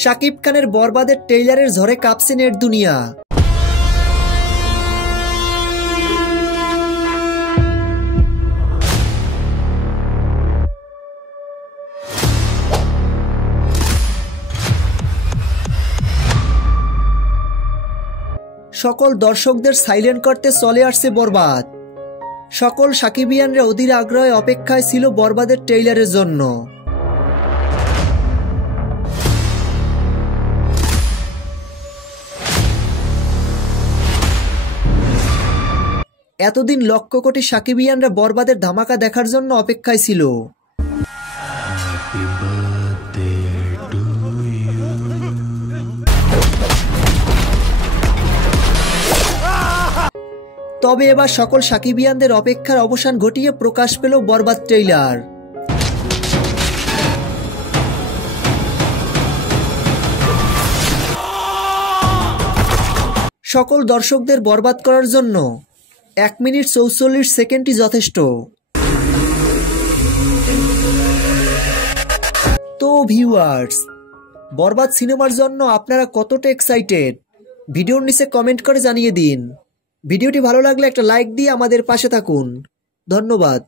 শাকিব খানের বরবাদের ট্রেইলারের ঝড়ে কাঁপছে নেট দুনিয়া। সকল দর্শকদের সাইলেন্ট করতে চলে আসছে বরবাদ। সকল সাকিবিয়ানরা অধীর আগ্রহে অপেক্ষায় ছিল বরবাদের ট্রেইলারের জন্য। এতদিন লক্ষ কোটি সাকিবিয়ানরা বরবাদের ধামাকা দেখার জন্য অপেক্ষায় ছিল। তবে এবার সকল সাকিবিয়ানদের অপেক্ষার অবসান ঘটিয়ে প্রকাশ পেল বরবাদ ট্রেইলার। সকল দর্শকদের বরবাদ করার জন্য 1 মিনিট 44 সেকেন্ডই যথেষ্ট। তো ভিউয়ার্স, বরবাদ সিনেমার জন্য আপনারা কতটা এক্সাইটেড ভিডিওর নিচে কমেন্ট করে জানিয়ে দিন। ভিডিওটি ভালো লাগলে একটা লাইক দিয়ে আমাদের পাশে থাকুন। ধন্যবাদ।